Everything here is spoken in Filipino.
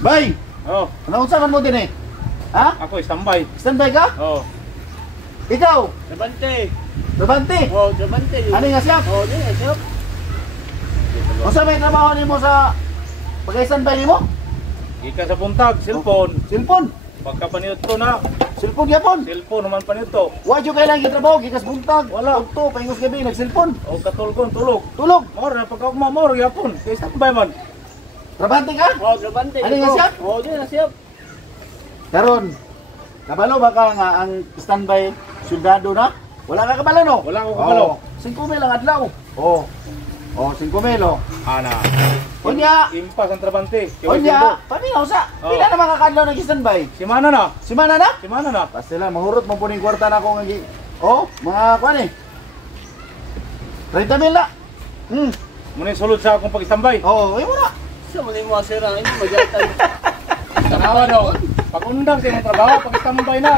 Bay! Oh, Ano unsa man mo din eh? Ha? ako standby. Standby ka? Oh, Ikaw? Trabante. Trabante? Oh, trabante. Ano nga siya? Oh, di nga siya. Unsa may trabaho nimo sa pag-standby nimo? gikan sa buntag, cellphone. Cellphone. Pagka paniud to na, Cellphone gyapon. cellphone naman paniud to. Wa jud kailangan gitrabaho gikas buntag. Wala. Ugto paingos gabi nag-cellphone. O katulgon, tulog. Tulog. Mor na pagka mamor yapon. Kay standby man. Trabante ka? Oh, trabante. Ano nga siya? Oh, di nga siya. Karon. Kabalo ba ka nga ang standby sundado na? Wala ka kabalo no? Wala ko kabalo. 5,000 lang adlaw. Oh. Oh, 5,000 oh. Ana. Unya. Impas ang trabante. Unya, paminaw sa. Oh. Pila na mga kadlaw nag-standby? Simana na. Simana na? Simana na. Pastila, mahurot mo po ning kwarta na ako nga gi. Oh, mga kuan eh. 30,000 na. Muna sulod sa akong pag-standby. Oh, ay mo na. Sa mali mo asira, hindi magyatan. Tanawa daw. Pag-undang sa imong trabaho, pag-standby na.